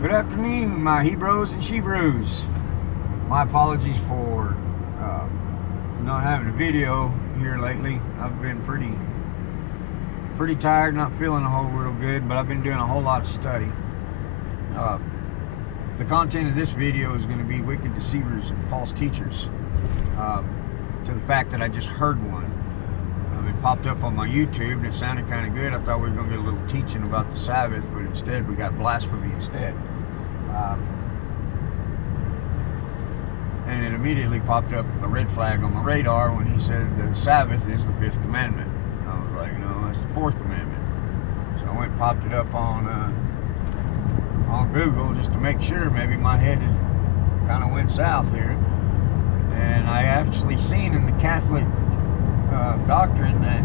Good afternoon, my Hebrews and Shebrews. My apologies for not having a video here lately. I've been pretty tired, not feeling a whole real good, but I've been doing a whole lot of study. The content of this video is going to be wicked deceivers and false teachers. To the fact that I just heard one. It popped up on my YouTube and it sounded kind of good. I thought we were going to get a little teaching about the Sabbath, but instead we got blasphemy instead. And it immediately popped up a red flag on my radar when he said the Sabbath is the 5th commandment. I was like, no, that's the 4th commandment. So I went and popped it up on Google just to make sure. Maybe my head kind of went south here. And I actually seen in the Catholic doctrine that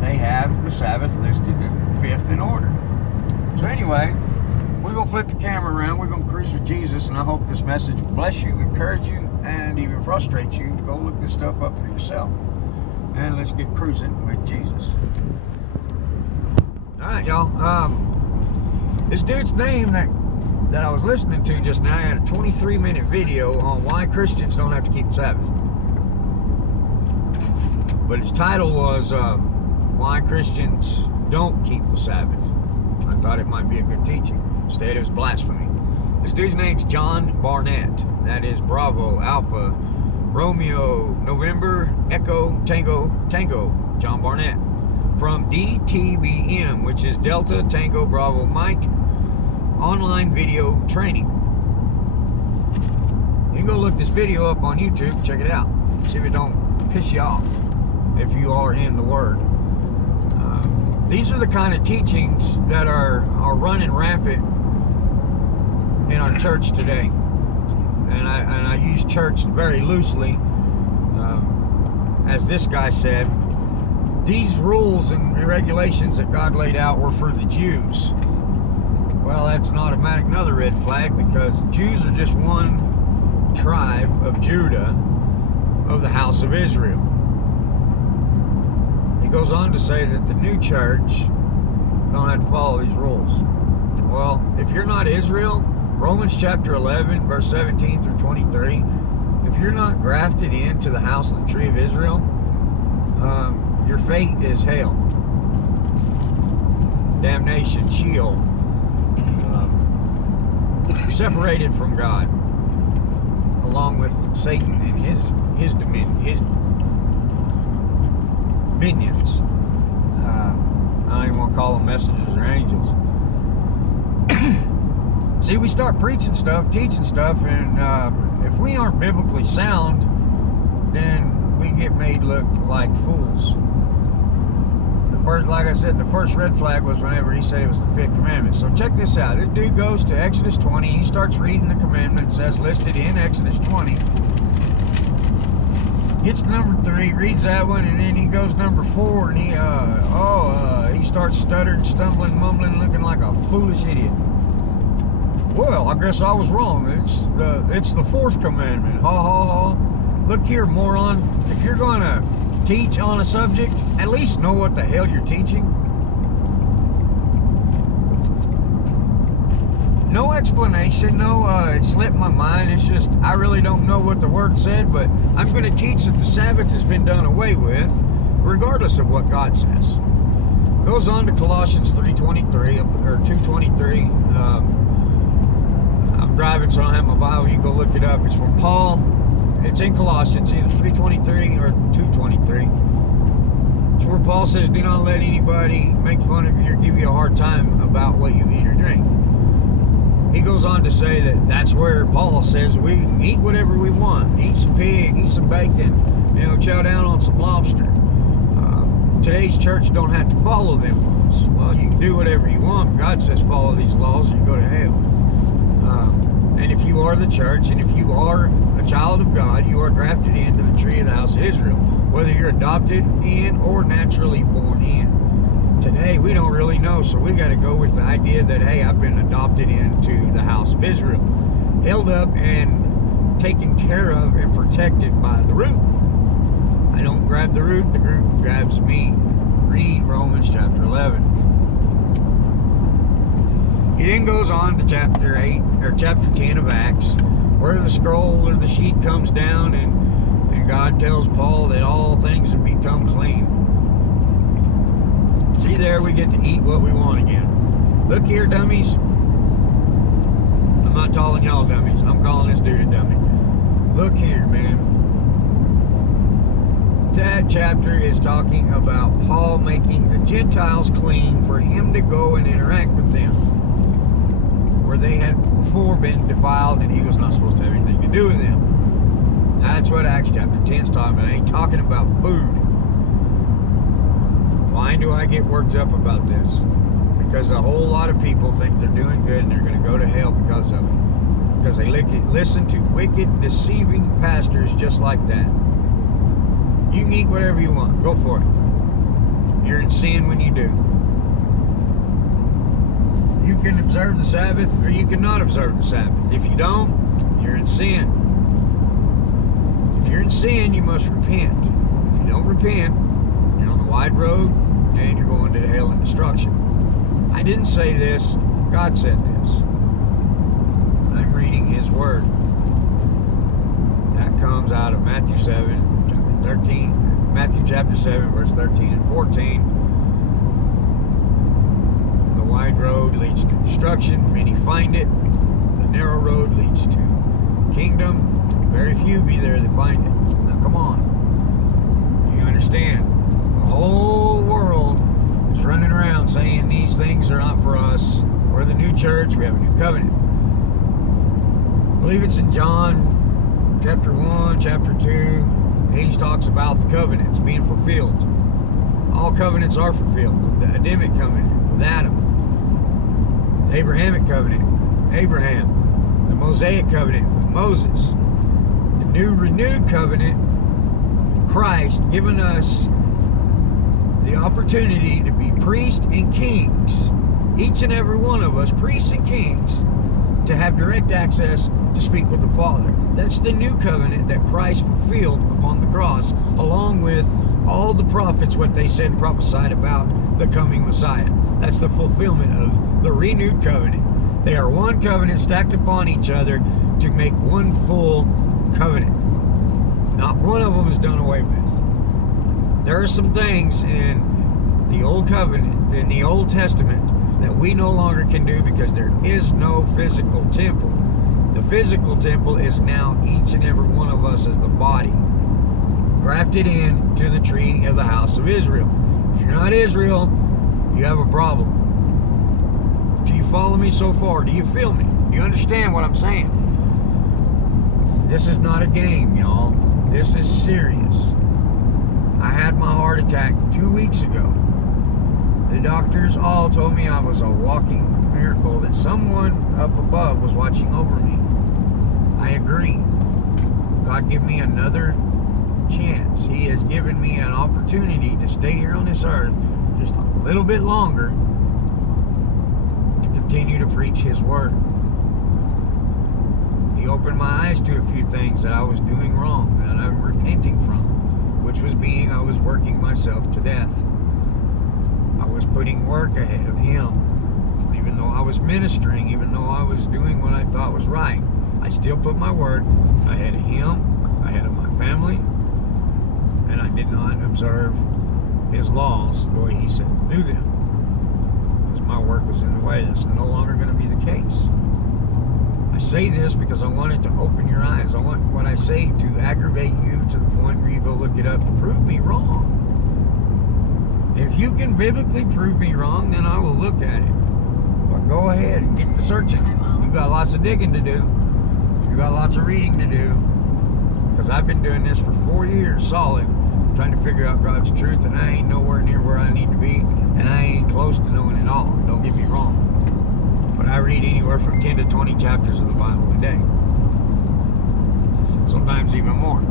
they have the Sabbath listed in 5th in order. So anyway, we're going to flip the camera around. We're going to cruise with Jesus, and I hope this message will bless you, encourage you, and even frustrate you to go look this stuff up for yourself. And let's get cruising with Jesus. Alright, y'all. This dude's name that I was listening to just now had a 23-minute video on why Christians don't have to keep the Sabbath. But his title was why Christians don't keep the Sabbath. I thought it might be a good teaching. Instead, it was blasphemy. This dude's name's John Barnett. That is Bravo, Alpha, Romeo, November, Echo, Tango, John Barnett. From DTBM, which is Delta, Tango, Bravo, Mike, online video training. You can go look this video up on YouTube, check it out. See if it don't piss you off if you are in the Word. These are the kind of teachings that are running rampant in our church today. And I use church very loosely. As this guy said, these rules and regulations that God laid out were for the Jews. Well, that's an automatic another red flag, because Jews are just one tribe of Judah, of the house of Israel. He goes on to say that the new church don't have to follow these rules. Well, if you're not Israel, Romans chapter 11, verse 17 through 23, if you're not grafted into the house of the tree of Israel, your fate is hell. Damnation, Sheol. Separated from God, along with Satan and his minions. I don't even want to call them messengers or angels. See, we start preaching stuff, teaching stuff, and if we aren't biblically sound, then we get made look like fools. Like I said, the first red flag was whenever he said it was the 5th commandment. So check this out. This dude goes to Exodus 20. He starts reading the commandments as listed in Exodus 20. Gets to number 3, reads that one, and then he goes number 4, and he starts stuttering, stumbling, mumbling, looking like a foolish idiot. Well, I guess I was wrong. It's the 4th commandment. Ha ha ha. Look here, moron. If you're going to teach on a subject, at least know what the hell you're teaching. No explanation, no, it slipped my mind. It's just, I really don't know what the word said, but I'm going to teach that the Sabbath has been done away with, regardless of what God says. Goes on to Colossians 3:23, or 2:23. I'm driving, so I don't have my Bible. You can go look it up. It's from Paul. It's in Colossians, either 3:23 or 2:23. It's where Paul says, do not let anybody make fun of you or give you a hard time about what you eat or drink. He goes on to say that that's where Paul says we can eat whatever we want. Eat some pig, eat some bacon, chow down on some lobster. Today's church don't have to follow them laws. Well, you can do whatever you want. God says follow these laws or you go to hell. And if you are the church, and if you are a child of God, you are grafted into the tree of the house of Israel, whether you're adopted in or naturally born in. Today, we don't really know, so we got to go with the idea that, hey, I've been adopted into the house of Israel, held up and taken care of and protected by the root. I don't grab the root grabs me. Read Romans chapter 11. He then goes on to chapter 8 or chapter 10 of Acts, where the scroll or the sheet comes down and God tells Paul that all things have become clean. See there, we get to eat what we want again. Look here, dummies. I'm not calling y'all dummies. I'm calling this dude a dummy. Look here, man. That chapter is talking about Paul making the Gentiles clean for him to go and interact with them, where they had before been defiled and he was not supposed to have anything to do with them. That's what Acts chapter 10 is talking about. I ain't talking about food. Why do I get worked up about this? Because a whole lot of people think they're doing good and they're going to go to hell because of it. Because they listen to wicked, deceiving pastors just like that. You can eat whatever you want. Go for it. You're in sin when you do. You can observe the Sabbath or you cannot observe the Sabbath. If you don't, you're in sin. If you're in sin, you must repent. If you don't repent, you're on the wide road and you're going to hell and destruction. I didn't say this. God said this. I'm reading His Word. That comes out of Matthew 7, chapter 13. Matthew chapter 7, verse 13 and 14. The wide road leads to destruction. Many find it. The narrow road leads to kingdom. Very few be there that find it. Now, come on. You understand? The whole world is running around saying these things are not for us. We're the new church. We have a new covenant. I believe it's in John chapter 1, chapter 2. He talks about the covenants being fulfilled. All covenants are fulfilled. The Adamic covenant with Adam. The Abrahamic covenant, Abraham. The Mosaic covenant with Moses. New renewed covenant with Christ, giving us the opportunity to be priests and kings, each and every one of us, priests and kings, to have direct access to speak with the Father. That's the new covenant that Christ fulfilled upon the cross, along with all the prophets, what they said and prophesied about the coming Messiah. That's the fulfillment of the renewed covenant. They are one covenant stacked upon each other to make one full covenant. Not one of them is done away with. There are some things in the old covenant, in the Old Testament, that we no longer can do because there is no physical temple. The physical temple is now each and every one of us as the body, grafted in to the tree of the house of Israel. If you're not Israel, you have a problem. Do you follow me so far? Do you feel me? Do you understand what I'm saying? This is not a game, y'all. This is serious. I had my heart attack 2 weeks ago. The doctors all told me I was a walking miracle, that someone up above was watching over me. I agree. God give me another chance. He has given me an opportunity to stay here on this earth just a little bit longer to continue to preach His Word. He opened my eyes to a few things that I was doing wrong, that I'm repenting from, which was being I was working myself to death. I was putting work ahead of Him. Even though I was ministering, even though I was doing what I thought was right, I still put my work ahead of Him, ahead of my family, and I did not observe His laws the way He said to do them. Because my work was in the way. That's no longer going to be the case. I say this because I wanted to open your eyes. I want what I say to aggravate you to the point where you go look it up to prove me wrong. If you can biblically prove me wrong, then I will look at it. But go ahead and get to searching. You've got lots of digging to do. You've got lots of reading to do. Because I've been doing this for 4 years solid, trying to figure out God's truth, and I ain't nowhere near where I need to be, and I ain't close to knowing it all. Don't get me wrong. But I read anywhere from 10 to 20 chapters of the Bible a day. Sometimes even more.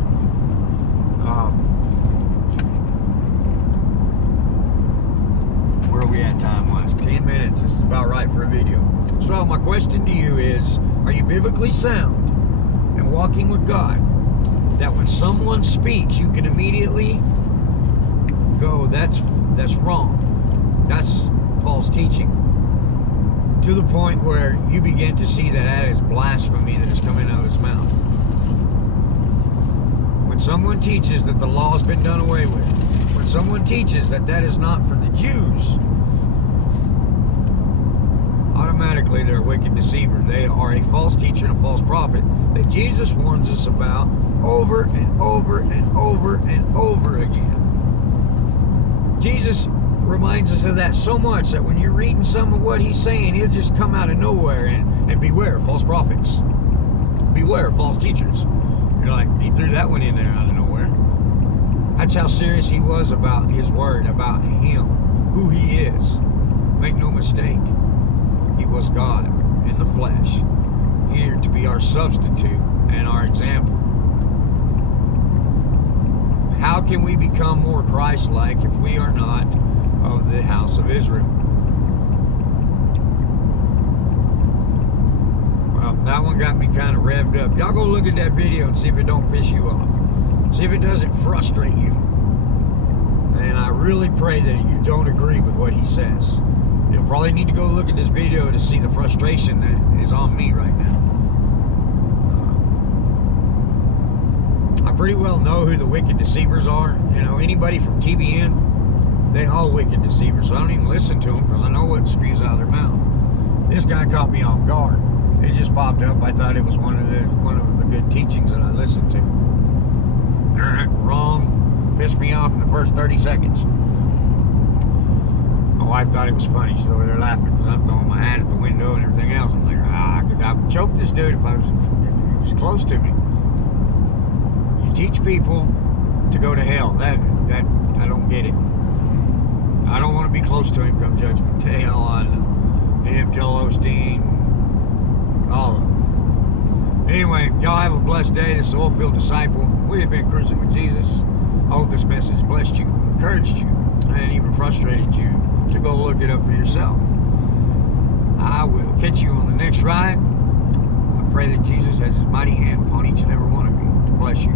Where are we at time-wise? 10 minutes. This is about right for a video. So my question to you is, are you biblically sound and walking with God, that when someone speaks, you can immediately go, that's wrong. That's false teaching. to the point where you begin to see that is blasphemy that is coming out of his mouth. When someone teaches that the law has been done away with, when someone teaches that that is not for the Jews, automatically they're a wicked deceiver. They are a false teacher and a false prophet that Jesus warns us about over and over and over and over again. Jesus reminds us of that so much that when you're reading some of what he's saying, he'll just come out of nowhere and beware false prophets. Beware false teachers. You're like, he threw that one in there out of nowhere. That's how serious he was about his word, about him, who he is. Make no mistake, he was God in the flesh, here to be our substitute and our example. How can we become more Christ-like if we are not of the house of Israel? Well, that one got me kind of revved up. Y'all go look at that video and see if it don't piss you off. See if it doesn't frustrate you. And I really pray that you don't agree with what he says. You'll probably need to go look at this video to see the frustration that is on me right now. I pretty well know who the wicked deceivers are. You know, anybody from TBM, they all wicked deceivers, so I don't even listen to them because I know what spews out of their mouth. This guy caught me off guard. It just popped up. I thought it was one of the good teachings that I listened to. Wrong. Pissed me off in the first 30 seconds. My wife thought it was funny. She's over there laughing because I'm throwing my hat at the window and everything else. I'm like, I would choke this dude if he was close to me. You teach people to go to hell. That I don't get it. I don't want to be close to him come judgment day on him, Joel Osteen, all of them. Anyway, y'all have a blessed day. This is Oilfield Disciple. We have been cruising with Jesus. I hope this message blessed you, encouraged you, and even frustrated you to go look it up for yourself. I will catch you on the next ride. I pray that Jesus has his mighty hand upon each and every one of you to bless you.